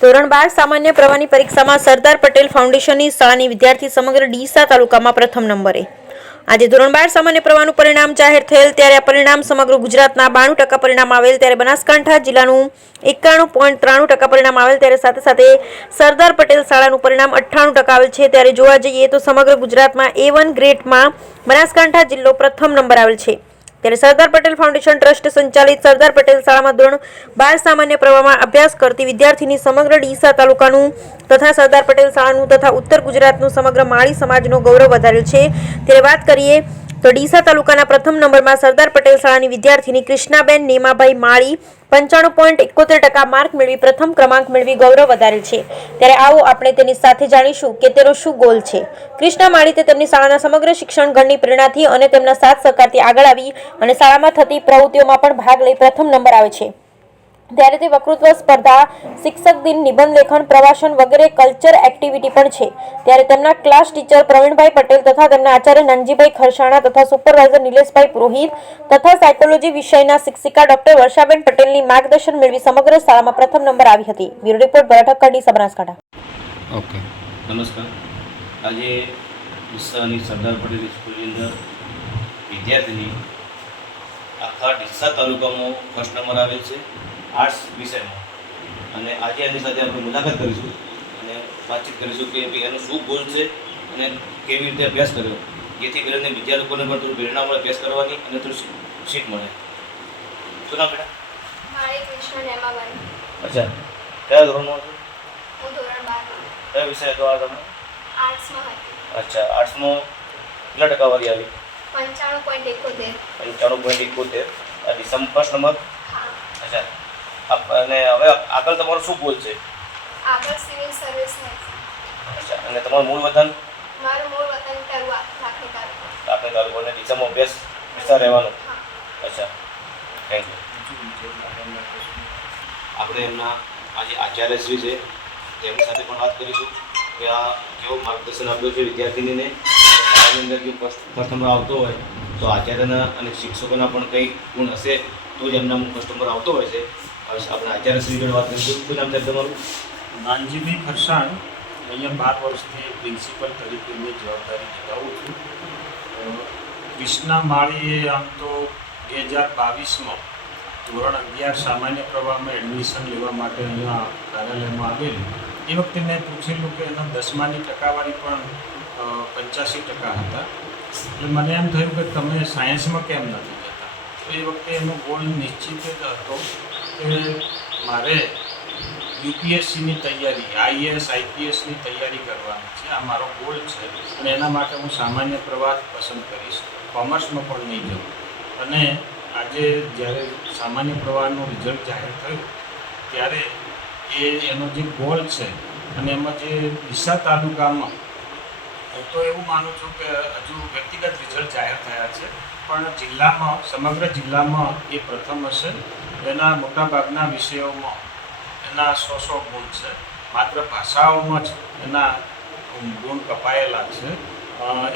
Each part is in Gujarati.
ધોરણ 12 સામાન્ય પ્રવાહની પરીક્ષામાં સરદાર પટેલ ફાઉન્ડેશનની શાળાની વિદ્યાર્થી સમગ્ર ડીસા તાલુકામાં પ્રથમ નંબરે। આજે ધોરણ 12 સામાન્ય પ્રવાહનું પરિણામ જાહેર થયેલ ત્યારે આ પરિણામ સમગ્ર ગુજરાતના 92% પરિણામ આવેલ ત્યારે બનાસકાંઠા જિલ્લાનું 91.93% પરિણામ આવેલ ત્યારે સાથે સાથે સરદાર પટેલ શાળાનું પરિણામ 98% આવેલ છે। ત્યારે જોવા જઈએ તો સમગ્ર ગુજરાતમાં A1 ગ્રેડમાં બનાસકાંઠા જિલ્લો પ્રથમ નંબર આવેલ છે। ત્યારે સરદાર પટેલ ફાઉન્ડેશન ટ્રસ્ટ સંચાલિત સરદાર પટેલ શાળામાં ધોરણ 12 સામાન્ય પ્રવાહમાં અભ્યાસ કરતી વિદ્યાર્થીની સમગ્ર ડીસા તાલુકાનું તથા સરદાર પટેલ શાળાનું તથા ઉત્તર ગુજરાતનું સમગ્ર માળી સમાજનું ગૌરવ વધારેલ છે। ત્યારે વાત કરીએ તો ડીસા તાલુકાના પ્રથમ નંબરમાં સરદાર પટેલ શાળાની વિદ્યાર્થીની કૃષ્ણાબેન નેમાભાઈ માળી 95.71% માર્ક મેળવી પ્રથમ ક્રમાંક મેળવી ગૌરવ વધારેલ છે। ત્યારે આવો આપણે તેની સાથે જાણીશું કે તેનો શું ગોલ છે। કૃષ્ણા માળી તે તેમની શાળાના સમગ્ર શિક્ષણ ગણની પ્રેરણાથી અને તેમના સાથ સહકારથી આગળ આવી અને શાળામાં થતી પ્રવૃત્તિઓમાં પણ ભાગ લઈ પ્રથમ નંબર આવે છે। ત્યારે તે વક્તૃત્વ સ્પર્ધા, શિક્ષક દિન, નિબંધ લેખન, પ્રવાસન વગેરે કલ્ચર એક્ટિવિટી પણ છે। ત્યારે તેમના ક્લાસ ટીચર પ્રવીણભાઈ પટેલ તથા તેમના આચાર્ય નાનજીભાઈ ખરસાણા તથા સુપરવાઇઝર નિલેશભાઈ પુરોહિત તથા સાયકોલોજી વિષયના શિક્ષિકા ડોક્ટર વર્ષાબેન પટેલની માર્ગદર્શન મેળવી સમગ્ર શાળામાં પ્રથમ નંબર આવી હતી। બ્યુરો રિપોર્ટ ભરત કડી, બનાસકાંઠા। ઓકે, નમસ્કાર। આજે ડીસાની સરદાર પટેલ સ્કૂલની અંદર વિદ્યાર્થીની આખા ડીસા તાલુકામાં ફર્સ્ટ નંબર આવેલ છે આર્ટ્સ વિષયમાં। અને આજે એની સાથે આપણે મુલાકાત કરીશું અને વાતચીત કરીશું કે ભાઈ એનો શું ગોલ છે અને કેવી રીતે અભ્યાસ કર્યો, જેથી કરીને બીજા લોકોને પણ થોડું પ્રેરણા મળે અભ્યાસ કરવાની અને થોડું શીખ મળે। શું નામ બેટા? મારી કૃષ્ણ નેમાભાઈ। અચ્છા, કયા ધોરણમાં છો? હું ધોરણ 12 કયો વિષય હતો આ તમે? આર્ટ્સમાં હતી। અચ્છા, આર્ટ્સમાં કેટલા ટકાવારી આવી? 95.71। 95.71। આ ડિસેમ્બર ફર્સ્ટ નંબર? હા। અચ્છા, અને હવે આગળ તમારો શું ગોલ છે? આગળ સિવિલ સર્વિસ છે। અચ્છા, અને તમારું મૂળ વતન? મારું મૂળ વતન ટરવા, રાખી તાલુકો। રાખી તાલુકો અને ડીસામાં અભ્યાસ ડીસા રહેવાનું? હા। અચ્છા, થેન્ક યુ। આપણે એમના આજે આચાર્યશ્રી છે તેમની સાથે પણ વાત કરીશું કે આ કેવો માર્ગદર્શન આપ્યું છે વિદ્યાર્થીનીને। શાળાની અંદર જો ફર્સ્ટ નંબર આવતો હોય તો આચાર્યના અને શિક્ષકોના પણ કંઈ ગુણ હશે તો જ એમના ફર્સ્ટ નંબર આવતો હોય છે। હવે આપણે આચાર્યશ્રી જોડે વાત કરીશું। શું નામ છે તમારું? નાનજીભાઈ ખરસાણ। અહીંયા 12 વર્ષથી પ્રિન્સિપલ તરીકેની જવાબદારી નિભાવું છું। કૃષ્ણા માળીએ આમ તો 2022માં ધોરણ 11 સામાન્ય પ્રવાહમાં એડમિશન લેવા માટે અહીંયા કાર્યાલયમાં આવેલું। એ વખતે મેં પૂછેલું કે એના 10માની ટકાવારી પણ 85% હતા। એટલે મને એમ થયું કે તમે સાયન્સમાં કેમ નથી જતા? તો એ વખતે એનો ગોલ નિશ્ચિત જ હતો કે મારે યુપીએસસીની તૈયારી, આઈએએસ આઈપીએસની તૈયારી કરવાની છે, આ મારો ગોલ છે અને એના માટે હું સામાન્ય પ્રવાહ પસંદ કરીશ, કોમર્સમાં પણ નહીં જાઉં। અને આજે જ્યારે સામાન્ય પ્રવાહનું રિઝલ્ટ જાહેર થયું ત્યારે એનો જે ગોલ છે અને એમાં જે ડીસા તાલુકામાં હું તો એવું માનું છું કે હજુ વ્યક્તિગત રિઝલ્ટ જાહેર થયા છે પણ જિલ્લામાં, સમગ્ર જિલ્લામાં એ પ્રથમ હશે। એના મોટાભાગના વિષયોમાં એના 100 ગુણ છે, માત્ર ભાષાઓમાં જ એના ગુણ કપાયેલા છે।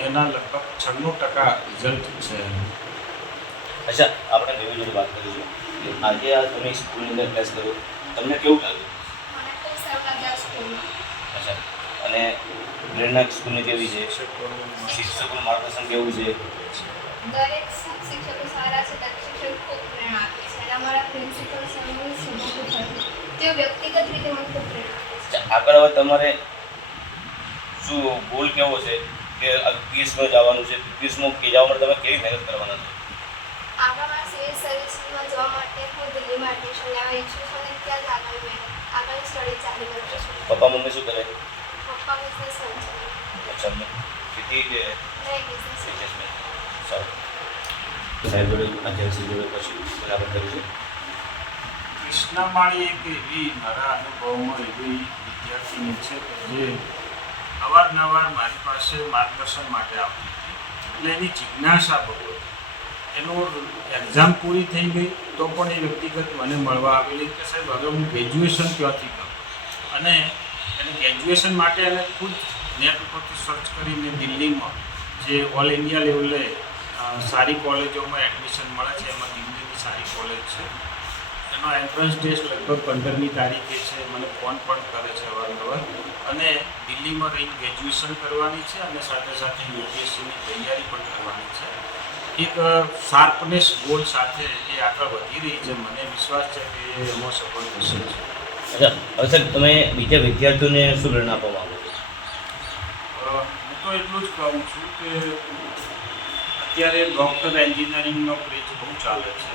એના લગભગ 96% રિઝલ્ટ છે। અચ્છા, આપણે દેવી જોડે વાત કરીશું કે આજે આ તમે સ્કૂલની અંદર અભ્યાસ કર્યો, તમને કેવું લાગ્યું? મને ખૂબ સારું લાગ્યું સ્કૂલમાં। અચ્છા, અને પ્રેરણા સ્કૂલની કેવી છે? શિક્ષકોનું માર્ગદર્શન કેવું છે? દરેક શિક્ષકો સારા છે, દરેક શિક્ષકો ખૂબ પ્રેરણા આપે છે અને અમારા પ્રિન્સિપલ સરનું સ્વભાવ ખૂબ સારું છે, તેઓ વ્યક્તિગત રીતે મને ખૂબ પ્રેરણા આપે છે। આગળ હવે તમારે શું ગોલ કેવો છે કે પીએસમાં જવાનું છે? પીએસમાં જવા માટે તમે કેવી મહેનત કરવાના છો? આગળ મારા સિવિલ સર્વિસમાં જવા માટે હું દિલ્હીમાં એડમિશન લેવા ઈચ્છું છું અને ત્યાં જ આગળ સ્ટડી ચાલુ કરું છું। પપ્પા મમ્મી શું કરે? પપ્પા બિઝનેસ સંચાલક। અચ્છા, ખેતી કે નહીં, બિઝનેસ। બિઝનેસમેન? સારું, સાહેબ જોડે આચાર્યશ્રી જોડે પછી બરાબર કરીશું। કૃષ્ણા માળી એક એવી મારા અનુભવમાં એવી વિદ્યાર્થીની છે કે જે અવારનવાર મારી પાસે માર્ગદર્શન માટે આવતી હતી, એટલે એની જિજ્ઞાસા બહુ હતી। એનું એક્ઝામ પૂરી થઈ ગઈ તો પણ એ વ્યક્તિગત મને મળવા આવેલી કે સાહેબ હવે હું ગ્રેજ્યુએશન ક્યાંથી કરું? અને એને ગ્રેજ્યુએશન માટે એને ખુદ નેટ ઉપરથી સર્ચ કરીને દિલ્હીમાં જે ઓલ ઇન્ડિયા લેવલે સારી કોલેજોમાં એડમિશન મળે છે, એમાં દિલ્હીની સારી કોલેજ છે, એનો એન્ટ્રન્સ ટેસ્ટ લગભગ 15મી તારીખે છે. મને ફોન પણ કરે છે અવારનવાર. અને દિલ્હીમાં રહી ગ્રેજ્યુએશન કરવાની છે અને સાથે સાથે યુપીએસસીની તૈયારી પણ કરવાની છે. એક શાર્પનેસ ગોલ સાથે એ આગળ વધી રહી છે. મને વિશ્વાસ છે કે એમાં સફળ થશે જ. અચ્છા, હવે સર તમે બીજા વિદ્યાર્થીઓને શું પ્રેરણા આપવા માંગો છો? હું તો એટલું જ કહું છું કે અત્યારે ડૉક્ટર એન્જિનિયરિંગનો ક્રેઝ બહુ ચાલે છે.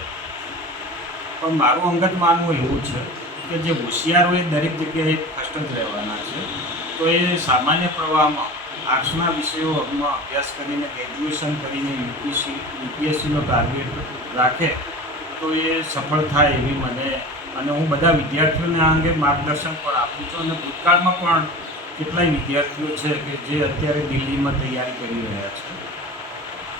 પણ મારું અંગત માનવું એવું છે કે જે હોશિયાર હોય દરેક જગ્યાએ ફર્સ્ટ જ રહેવાના છે. તો એ સામાન્ય પ્રવાહમાં આર્ટ્સના વિષયોમાં અભ્યાસ કરીને ગ્રેજ્યુએશન કરીને યુપીએસસીનો ટાર્ગેટ રાખે તો એ સફળ થાય એવી મને અને હું બધા વિદ્યાર્થીઓને આ અંગે માર્ગદર્શન પણ આપું છું. અને ભૂતકાળમાં પણ કેટલાય વિદ્યાર્થીઓ છે કે જે અત્યારે દિલ્હીમાં તૈયારી કરી રહ્યા છે.